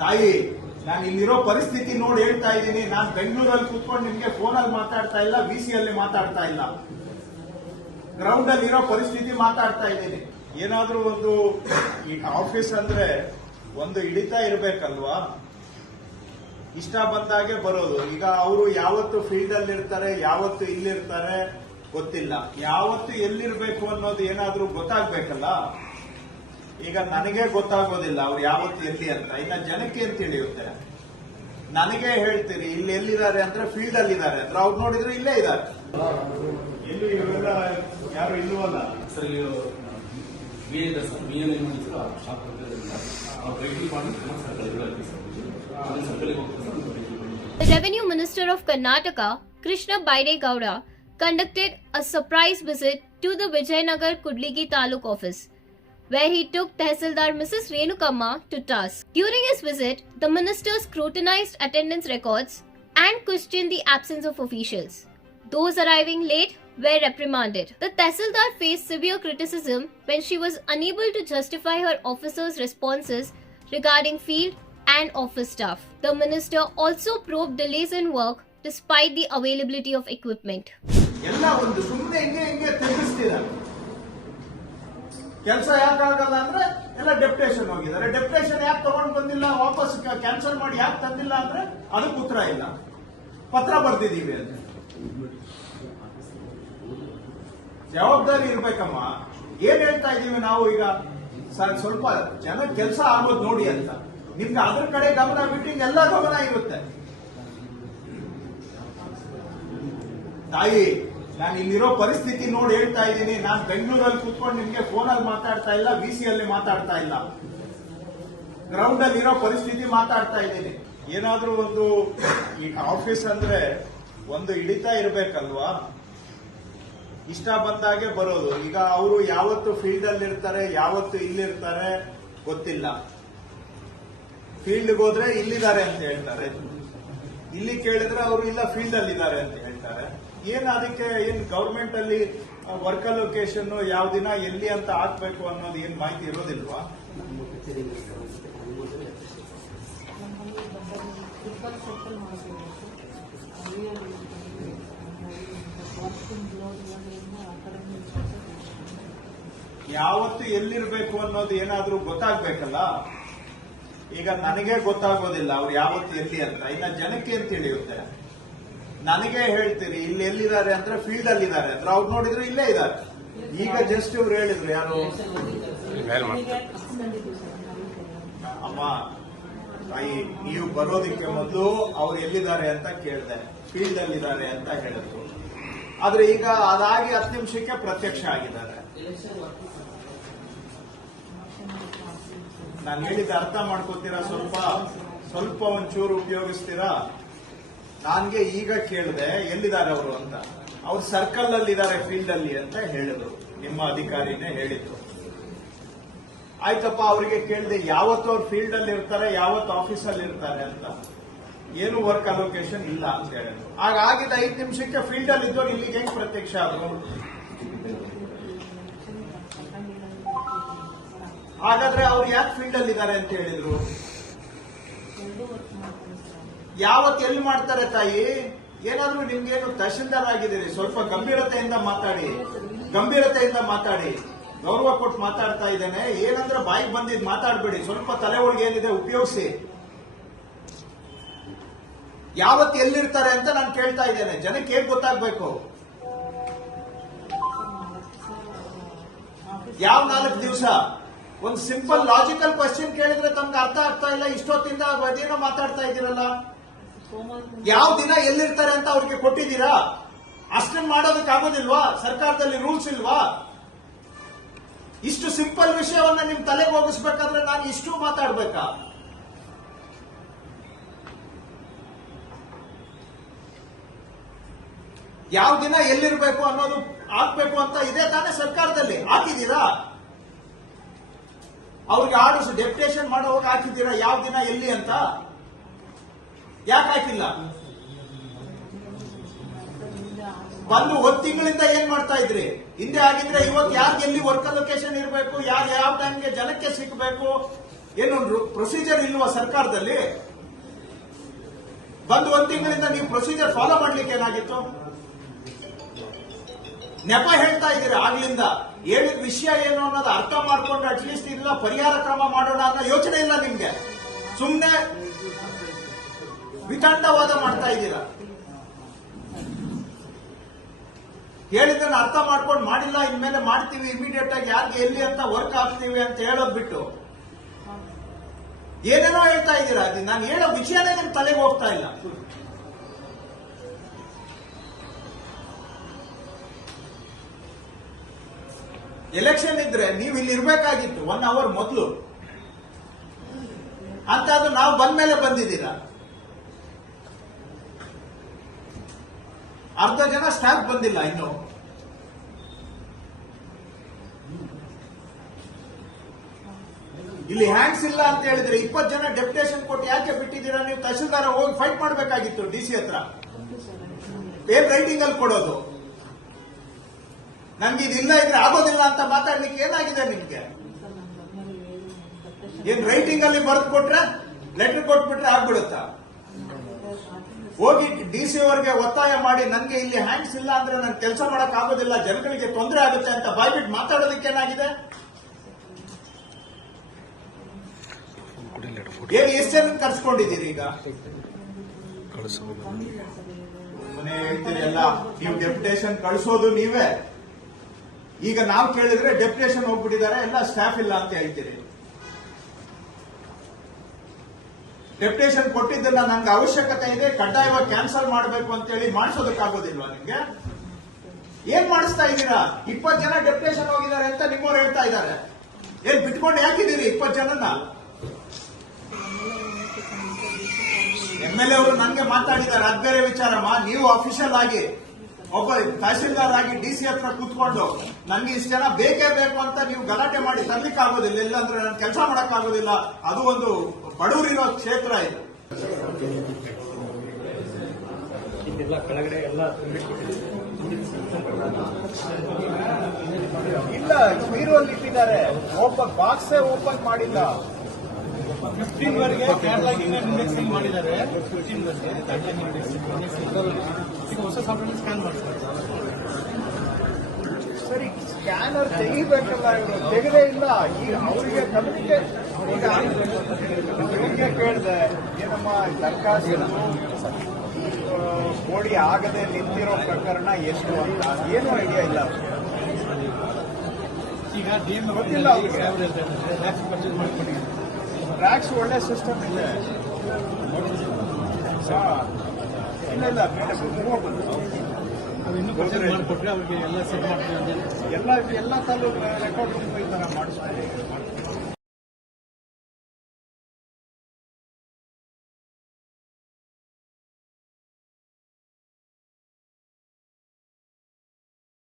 ತಾಯಿ, ನಾನು ಇಲ್ಲಿರೋ ಪರಿಸ್ಥಿತಿ ನೋಡಿ ಹೇಳ್ತಾ ಇದ್ದೀನಿ. ನಾನು ಬೆಂಗಳೂರಲ್ಲಿ ಕೂತ್ಕೊಂಡು ನಿಮ್ಗೆ ಫೋನಲ್ಲಿ ಮಾತಾಡ್ತಾ ಇಲ್ಲ, ವಿಸಿಯಲ್ಲಿ ಮಾತಾಡ್ತಾ ಇಲ್ಲ, ಗ್ರೌಂಡ್ ಅಲ್ಲಿ ಇರೋ ಪರಿಸ್ಥಿತಿ ಮಾತಾಡ್ತಾ ಇದ್ದೀನಿ. ಏನಾದ್ರೂ ಒಂದು ಈ ಆಫೀಸ್ ಅಂದ್ರೆ ಒಂದು ಹಿಡಿತಾ ಇರ್ಬೇಕಲ್ವಾ? ಇಷ್ಟ ಬಂದಾಗೆ ಬರೋದು. ಈಗ ಅವರು ಯಾವತ್ತು ಫೀಲ್ಡ್ ಅಲ್ಲಿ ಇರ್ತಾರೆ, ಯಾವತ್ತು ಇಲ್ಲಿರ್ತಾರೆ ಗೊತ್ತಿಲ್ಲ. ಯಾವತ್ತು ಎಲ್ಲಿರ್ಬೇಕು ಅನ್ನೋದು ಏನಾದ್ರೂ ಗೊತ್ತಾಗ್ಬೇಕಲ್ಲ. ಈಗ ನನಗೆ ಗೊತ್ತಾಗೋದಿಲ್ಲ ಅವ್ರು ಯಾವತ್ತು ಎಲ್ಲಿ ಅಂತ. ಇನ್ನ ಜನಕ್ಕೆ ಏನ್ ತಿಳಿಯುತ್ತೆ? ನನಗೆ ಹೇಳ್ತೀರಿ ಇಲ್ಲಿ ಎಲ್ಲಿದ್ದಾರೆ ಅಂದ್ರೆ ಫೀಲ್ಡ್ ಅಲ್ಲಿ ಇದ್ದಾರೆ ಅಂದ್ರೆ ಅವ್ರು ನೋಡಿದ್ರೆ ಇಲ್ಲೇ ಇದ್ದಾರೆ. ಎಲ್ಲಿ ಇವೆಲ್ಲ ಯಾರು ಇಲ್ಲವಲ್ಲ sir. The Revenue Minister of Karnataka, Krishna Byre Gowda, conducted a surprise visit to the Vijayanagar Kudligi Taluk office, where he took Tehsildar Mrs. Renukamma to task. During his visit, the minister scrutinized attendance records and questioned the absence of officials. Those arriving late were reprimanded. The Tehsildar faced severe criticism when she was unable to justify her officers' responses regarding field and office staff. The minister also probed delays in work despite the availability of equipment. ಎಲ್ಲ ಒಂದು ಸುಮ್ಮನೆ ಹಿಂಗೆ ತೆಗೆಸ್ತಿದ್ದಾರೆ. ಕೆಲಸ ಯಾಕಾಗಲ್ಲ ಅಂದ್ರೆ ಎಲ್ಲ deputation ಹೋಗಿದ್ದಾರೆ. Deputation ಯಾಕೆ ತಗೊಂಡು ಬಂದಿಲ್ಲ, ವಾಪಸ್ ಕ್ಯಾನ್ಸಲ್ ಮಾಡಿ ಯಾಕೆ ತಂದಿಲ್ಲ ಅಂದ್ರೆ ಅದಕ್ಕೆ ಉತ್ತರ ಇಲ್ಲ. ಪತ್ರ ಬರ್ದಿದ್ದೀವಿ ಅಂತ. ಜವಾಬ್ದಾರಿ ಇರ್ಬೇಕಮ್ಮ. ಏನ್ ಹೇಳ್ತಾ ಇದೀವಿ ನಾವು ಈಗ? ಸ್ವಲ್ಪ ಜನ ಕೆಲಸ ಆಗೋದು ನೋಡಿ ಅಂತ. ನಿಮ್ಗೆ ಅದ್ರ ಕಡೆ ಗಮನ ಬಿಟ್ಟು ಎಲ್ಲ ಗಮನ ಇರುತ್ತೆ. ತಾಯಿ, ನಾನು ಇಲ್ಲಿರೋ ಪರಿಸ್ಥಿತಿ ನೋಡಿ ಹೇಳ್ತಾ ಇದ್ದೀನಿ. ನಾನು ಬೆಂಗಳೂರಲ್ಲಿ ಕೂತ್ಕೊಂಡು ನಿಮ್ಗೆ ಫೋನಲ್ಲಿ ಮಾತಾಡ್ತಾ ಇಲ್ಲ, ವಿಸಿಯಲ್ಲಿ ಮಾತಾಡ್ತಾ ಇಲ್ಲ, ಗ್ರೌಂಡ್ ಅಲ್ಲಿ ಇರೋ ಪರಿಸ್ಥಿತಿ ಮಾತಾಡ್ತಾ ಇದ್ದೀನಿ. ಏನಾದ್ರೂ ಒಂದು ಈ ಆಫೀಸ್ ಅಂದ್ರೆ ಒಂದು ಹಿಡಿತಾ ಇರ್ಬೇಕಲ್ವಾ? ಇಷ್ಟ ಬಂದಾಗೆ ಬರೋದು. ಈಗ ಅವರು ಯಾವತ್ತು ಫೀಲ್ಡ್ ಅಲ್ಲಿ ಇರ್ತಾರೆ, ಯಾವತ್ತು ಇಲ್ಲಿರ್ತಾರೆ ಗೊತ್ತಿಲ್ಲ. ಫೀಲ್ಡ್ಗೆ ಹೋದ್ರೆ ಇಲ್ಲಿದ್ದಾರೆ ಅಂತ ಹೇಳ್ತಾರೆ, ಇಲ್ಲಿ ಕೇಳಿದ್ರೆ ಅವರು ಇಲ್ಲ ಫೀಲ್ಡ್ ಅಲ್ಲಿ ಇದ್ದಾರೆ ಅಂತ ಹೇಳ್ತಾರೆ. ಏನ್ ಅದಕ್ಕೆ ಏನ್ ಗವರ್ಮೆಂಟ್ ಅಲ್ಲಿ ವರ್ಕ್ ಅಲೋಕೇಶನ್ ಯಾವ ದಿನ ಎಲ್ಲಿ ಅಂತ ಹಾಕ್ಬೇಕು ಅನ್ನೋದು ಏನ್ ಮಾಹಿತಿ ಇರೋದಿಲ್ವಾ? ಯಾವತ್ತು ಎಲ್ಲಿರ್ಬೇಕು ಅನ್ನೋದು ಏನಾದ್ರೂ ಗೊತ್ತಾಗ್ಬೇಕಲ್ಲ. ಈಗ ನನಗೆ ಗೊತ್ತಾಗೋದಿಲ್ಲ ಅವ್ರು ಯಾವತ್ತು ಎಲ್ಲಿ ಅಂತ. ಇನ್ನ ಜನಕ್ಕೆ ಏನ್ ತಿಳಿಯುತ್ತೆ? ನನಗೆ ಹೇಳ್ತೀರಿ ಇಲ್ಲಿ ಎಲ್ಲಿದ್ದಾರೆ ಅಂದ್ರೆ ಫೀಲ್ಡ್ ಅಲ್ಲಿ ಇದ್ದಾರೆ ಅಂದ್ರೆ ಅವ್ರು ನೋಡಿದ್ರೆ ಇಲ್ಲೇ ಇದ್ದಾರೆ. ಈಗ ಜಸ್ಟ್ ಇವ್ರು ಹೇಳಿದ್ರು, ಯಾರು ಅಮ್ಮ ತಾಯಿ, ನೀವು ಬರೋದಕ್ಕೆ ಮೊದಲು ಅವ್ರು ಎಲ್ಲಿದ್ದಾರೆ ಅಂತ ಕೇಳಿದೆ, ಫೀಲ್ಡ್ ಅಲ್ಲಿ ಇದ್ದಾರೆ ಅಂತ ಹೇಳಿದ್ರು. ಆದ್ರೆ ಈಗ ಅದಾಗಿ 10 ನಿಮಿಷಕ್ಕೆ ಪ್ರತ್ಯಕ್ಷ ಆಗಿದ್ದಾರೆ. ನಾನು ಹೇಳಿದ ಅರ್ಥ ಮಾಡ್ಕೋತೀರಾ? ಸ್ವಲ್ಪ ಒಂಚೂರು ಉಪಯೋಗಿಸ್ತೀರಾ? ನನ್ಗೆ ಈಗ ಕೇಳಿದೆ ಎಲ್ಲಿದ್ದಾರೆ ಅವರು ಅಂತ. ಅವ್ರು ಸರ್ಕಲ್ ಅಲ್ಲಿ ಇದ್ದಾರೆ ಫೀಲ್ಡ್ ಅಲ್ಲಿ ಅಂತ ಹೇಳಿದ್ರು. ನಿಮ್ಮ ಅಧಿಕಾರಿನೇ ಹೇಳಿದ್ರು. ಆಯ್ತಪ್ಪ, ಅವರಿಗೆ ಕೇಳಿದೆ ಯಾವತ್ತು ಅವ್ರು ಫೀಲ್ಡ್ ಅಲ್ಲಿ ಇರ್ತಾರೆ, ಯಾವತ್ತು ಆಫೀಸ್ ಅಲ್ಲಿ ಇರ್ತಾರೆ ಅಂತ. ಏನು ವರ್ಕ್ ಅಲೋಕೇಶನ್ ಇಲ್ಲ ಅಂತ ಹೇಳಿದ್ರು. ಆಗ ಆಗಿದ್ದ 5 ನಿಮಿಷಕ್ಕೆ ಫೀಲ್ಡ್ ಅಲ್ಲಿ ಇದ್ದವ್ರು ಇಲ್ಲಿಗೆ ಹೆಂಗ್ ಪ್ರತ್ಯಕ್ಷ ಆದ್ರು? ಹಾಗಾದ್ರೆ ಅವ್ರು ಯಾಕೆ ಫೀಲ್ಡ್ ಅಲ್ಲಿ ಇದ್ದಾರೆ ಅಂತ ಹೇಳಿದ್ರು? ಯಾವತ್ತು ಎಲ್ಲಿ ಮಾಡ್ತಾರೆ ತಾಯಿ? ಏನಾದ್ರೂ ನಿಮ್ಗೇನು ತಹಶೀಲ್ದಾರ್ ಆಗಿದ್ದೀರಿ, ಸ್ವಲ್ಪ ಗಂಭೀರತೆಯಿಂದ ಮಾತಾಡಿ. ಗೌರವ ಕೊಟ್ಟು ಮಾತಾಡ್ತಾ ಇದ್ದೇನೆ. ಏನಂದ್ರೆ ಬಾಯಿಗೆ ಬಂದಿದ್ ಮಾತಾಡ್ಬೇಡಿ. ಸ್ವಲ್ಪ ತಲೆ ಒಳಗೆ ಏನಿದೆ ಉಪಯೋಗಿಸಿ. ಯಾವತ್ತು ಎಲ್ಲಿರ್ತಾರೆ ಅಂತ ನಾನು ಕೇಳ್ತಾ ಇದ್ದೇನೆ. ಜನಕ್ಕೆ ಹೇಗೆ ಗೊತ್ತಾಗ್ಬೇಕು? ಯಾವ 4 ದಿವಸ? ಒಂದು ಸಿಂಪಲ್ ಲಾಜಿಕಲ್ ಕ್ವಶನ್ ಕೇಳಿದ್ರೆ ತಮ್ಗೆ ಅರ್ಥ ಆಗ್ತಾ ಇಲ್ಲ. ಇಷ್ಟೊತ್ತಿಂದ ಅದೇನೋ ಮಾತಾಡ್ತಾ ಇದ್ದೀರಲ್ಲ. ಯಾವ ದಿನ ಎಲ್ಲಿರ್ತಾರೆ ಅಂತ ಅವ್ರಿಗೆ ಕೊಟ್ಟಿದ್ದೀರಾ? ಅಷ್ಟನ್ನು ಮಾಡೋದಕ್ಕೆ ಆಗೋದಿಲ್ವಾ? ಸರ್ಕಾರದಲ್ಲಿ ರೂಲ್ಸ್ ಇಲ್ವಾ? ಇಷ್ಟು ಸಿಂಪಲ್ ವಿಷಯವನ್ನ ನಿಮ್ ತಲೆಗೆ ಹೋಗಿಸ್ಬೇಕಾದ್ರೆ ನಾನು ಇಷ್ಟು ಮಾತಾಡ್ಬೇಕಾ? ಯಾವ ದಿನ ಎಲ್ಲಿರ್ಬೇಕು ಅನ್ನೋದು ಆಗ್ಬೇಕು ಅಂತ ಇದೆ ತಾನೇ ಸರ್ಕಾರದಲ್ಲಿ. ಹಾಕಿದ್ದೀರಾ? ಅವ್ರಿಗೆ ಆರ್ಡರ್ಸ್ ಡೆಪ್ಯುಟೇಷನ್ ಮಾಡೋವಾಗ ಹಾಕಿದ್ದೀರಾ ಯಾವ ದಿನ ಎಲ್ಲಿ ಅಂತ? ಯಾಕೆ ಹಾಕಿಲ್ಲ? ಬಂದು 1 ತಿಂಗಳಿಂದ ಏನ್ ಮಾಡ್ತಾ ಇದ್ರಿ? ಹಿಂದೆ ಆಗಿದ್ರೆ ಇವತ್ತು ಯಾರಿಗೆ ಎಲ್ಲಿ ವರ್ಕ್ ಅಲೋಕೇಶನ್ ಇರಬೇಕು, ಯಾರು ಯಾವ ಟೈಮ್ಗೆ ಜನಕ್ಕೆ ಸಿಕ್ಕಬೇಕು, ಏನೊಂದು ಪ್ರೊಸೀಜರ್ ಇಲ್ವಾ ಸರ್ಕಾರದಲ್ಲಿ? ಬಂದು 1 ತಿಂಗಳಿಂದ ನೀವು ಪ್ರೊಸೀಜರ್ ಫಾಲೋ ಮಾಡ್ಲಿಕ್ಕೆ ಏನಾಗಿತ್ತು? ನೆಪ ಹೇಳ್ತಾ ಇದ್ದೀರಿ ಆಗ್ಲಿಂದ. ಹೇಳಿದ ವಿಷಯ ಏನು ಅನ್ನೋದು ಅರ್ಥ ಮಾಡ್ಕೊಂಡು ಅಟ್ಲೀಸ್ಟ್ ಇಲ್ಲ ಪರಿಹಾರ ಕ್ರಮ ಮಾಡೋಣ ಅನ್ನೋ ಯೋಚನೆ ಇಲ್ಲ ನಿಮ್ಗೆ. ಸುಮ್ನೆ ವಿತಂಡವಾದ ಮಾಡ್ತಾ ಇದ್ದೀರಾ. ಹೇಳಿದ್ದನ್ನು ಅರ್ಥ ಮಾಡ್ಕೊಂಡು ಮಾಡಿಲ್ಲ, ಇನ್ಮೇಲೆ ಮಾಡ್ತೀವಿ ಇಮಿಡಿಯೇಟ್ ಆಗಿ ಯಾರಿಗೆ ಎಲ್ಲಿ ಅಂತ ವರ್ಕ್ ಆಗ್ತೀವಿ ಅಂತ ಹೇಳೋದ್ ಬಿಟ್ಟು ಏನೇನೋ ಹೇಳ್ತಾ ಇದ್ದೀರಾ. ನಾನು ಹೇಳೋ ವಿಷಯನೇ ನಿಮ್ ತಲೆಗೆ ಹೋಗ್ತಾ ಇಲ್ಲ. ಎಲೆಕ್ಷನ್ ಇದ್ರೆ ನೀವು ಇಲ್ಲಿ ಇರ್ಬೇಕಾಗಿತ್ತು 1 ಅವರ್ ಮೊದಲು ಅಂತ. ಅದು ನಾವು ಬಂದ್ಮೇಲೆ ಬಂದಿದ್ದೀರಾ. ಅರ್ಧ ಜನ ಸ್ಟಾಫ್ ಬಂದಿಲ್ಲ ಇನ್ನು. ಇಲ್ಲಿ ಹ್ಯಾಂಡ್ಸ್ ಇಲ್ಲ ಅಂತ ಹೇಳಿದ್ರೆ 20 ಜನ ಡೆಪ್ಯುಟೇಷನ್ ಕೊಟ್ಟು ಯಾಕೆ ಬಿಟ್ಟಿದ್ದೀರಾ? ನೀವು ತಹಶೀಲ್ದಾರ ಹೋಗಿ ಫೈಟ್ ಮಾಡಬೇಕಾಗಿತ್ತು ಡಿಸಿ ಹತ್ರ. ಏನ್ ರೈಟಿಂಗ್ ಅಲ್ಲಿ ಕೊಡೋದು? ನನ್ಗೆ ಇದಿಲ್ಲ ಇದ್ರೆ ಆಗೋದಿಲ್ಲ ಅಂತ ಮಾತಾಡ್ಲಿಕ್ಕೆ ಏನಾಗಿದೆ ನಿಮ್ಗೆ? ಏನ್ ರೈಟಿಂಗ್ ಅಲ್ಲಿ ಬರೆದು ಕೊಟ್ರೆ, ಲೆಟರ್ ಕೊಟ್ಬಿಟ್ರೆ ಆಗ್ಬಿಡುತ್ತಾ? ಹೋಗಿ ಡಿಸಿ ಅವರಿಗೆ ಒತ್ತಾಯ ಮಾಡಿ ನನ್ಗೆ ಇಲ್ಲಿ ಹ್ಯಾಂಡ್ಸ್ ಇಲ್ಲ ಅಂದ್ರೆ ನನ್ ಕೆಲಸ ಮಾಡಕ್ ಆಗೋದಿಲ್ಲ, ಜನಗಳಿಗೆ ತೊಂದರೆ ಆಗುತ್ತೆ ಅಂತ ಬಾಯ್ಬಿಟ್ಟು ಮಾತಾಡೋದಕ್ಕೆ ಏನಾಗಿದೆ? ಏನು ಎಷ್ಟು ಜನ ಕರ್ಸ್ಕೊಂಡಿದ್ದೀರಿ ಈಗ? ಮನೆ ಹೇಳ್ತೀರಿ ಎಲ್ಲ ನೀವು ಡೆಪ್ಯುಟೇಷನ್ ಕಳಿಸೋದು ನೀವೇ. ಈಗ ನಾವು ಕೇಳಿದ್ರೆ ಡೆಪ್ಯುಟೇಷನ್ ಹೋಗ್ಬಿಟ್ಟಿದ್ದಾರೆ, ಎಲ್ಲ ಸ್ಟಾಫ್ ಇಲ್ಲ ಅಂತ ಹೇಳ್ತೀರಿ. ಡೆಪ್ಯುಟೇಷನ್ ಕೊಟ್ಟಿದ್ದನ್ನ ನಂಗೆ ಅವಶ್ಯಕತೆ ಇದೆ, ಕಡ್ಡಾಯವಾಗಿ ಕ್ಯಾನ್ಸಲ್ ಮಾಡಬೇಕು ಅಂತ ಹೇಳಿ ಮಾಡಿಸೋದಕ್ಕಾಗೋದಿಲ್ವಾ ನಿಮ್ಗೆ? ಏನ್ ಮಾಡಿಸ್ತಾ ಇದ್ದೀರಾ? 20 ಜನ ಡೆಪ್ಯುಟೇಷನ್ ಹೋಗಿದ್ದಾರೆ ಅಂತ ನಿಮ್ಮವ್ರು ಹೇಳ್ತಾ ಇದ್ದಾರೆ. ಏನ್ ಬಿಟ್ಕೊಂಡು ಯಾಕಿದ್ದೀರಿ 20 ಜನನ್ನ? MLA ಅವರು ನಂಗೆ ಮಾತಾಡಿದ್ದಾರೆ, ಅದ್ ಬೇರೆ ವಿಚಾರಮ್ಮ. ನೀವು ಅಫಿಷಿಯಲ್ ಆಗಿ ಒಬ್ಬ ತಹಶೀಲ್ದಾರ್ ಆಗಿ ಡಿಸಿ ಹತ್ರ ಕೂತ್ಕೊಂಡು ನನ್ಗೆ ಇಷ್ಟು ಜನ ಬೇಕೇ ಬೇಕು ಅಂತ ನೀವು ಗಲಾಟೆ ಮಾಡಿ ತರ್ಲಿಕ್ಕೆ ಆಗೋದಿಲ್ಲ, ಇಲ್ಲಾಂದ್ರೆ ನಾನು ಕೆಲಸ ಮಾಡಕ್ ಆಗೋದಿಲ್ಲ. ಅದು ಒಂದು ಬಡವರಿರೋ ಕ್ಷೇತ್ರ ಇದು. ಇಲ್ಲ, ಬೀರುವಲ್ಲಿ ಇಟ್ಟಿದ್ದಾರೆ. ಓಪನ್ ಬಾಕ್ಸೇ ಓಪನ್ ಮಾಡಿಲ್ಲ. 15 ವರೆಗೆ ಕ್ಯಾಟಲಾಗ್ ಇಂಡೆಕ್ಸಿಂಗ್ ಮಾಡಿದ್ದಾರೆ. 15 ಈಗ ಹೊಸ ಸಾಫ್ಟ್ವೇರ್ ಸ್ಕ್ಯಾನ್ ಮಾಡ್ತಾರೆ. ಸರಿ, ಸ್ಕ್ಯಾನರ್ ತೆಗಿಬೇಕಲ್ಲ, ಇವರು ತೆಗೆದೇ ಇಲ್ಲ. ಈಗ ಅವರಿಗೆ ಕಮ್ಯುನಿಕೇಟ್ ಈಗ ಇವರಿಗೆ ಕೇಳಿದೆ, ಏನಮ್ಮ ದರ್ಖಾಸ್ತು ಕೋಡಿ ಆಗದೆ ನಿಂತಿರೋ ಪ್ರಕರಣ ಎಷ್ಟು ಅಂತ. ಏನೂ ಐಡಿಯಾ ಇಲ್ಲ. ಈಗ ಡಿಎಂ ಗೊತ್ತಿಲ್ಲ ಅವ್ರಿಗೆ. ಪರ್ಚೇಸ್ ಮಾಡ್ಕೊಂಡಿದ್ದಾರೆ. ಟ್ರ್ಯಾಕ್ಸ್ ಒಳ್ಳೆ ಸಿಸ್ಟಮ್ ಇದೆ. ಇಲ್ಲ ಇಲ್ಲ, ಮೇಲೆ ಅದು ಇನ್ನೂ ಪರ್ಚೇಸ್ ಮಾಡಿಕೊಟ್ರೆ ಅವ್ರಿಗೆ ಎಲ್ಲ ಸೆಟ್ ಮಾಡ್ತೀವಿ ಅಂತ ಎಲ್ಲ ತಾಲೂಕು ರೆಕಾರ್ಡ್ ಈ ತರ ಮಾಡಿಸ್ತಾರೆ.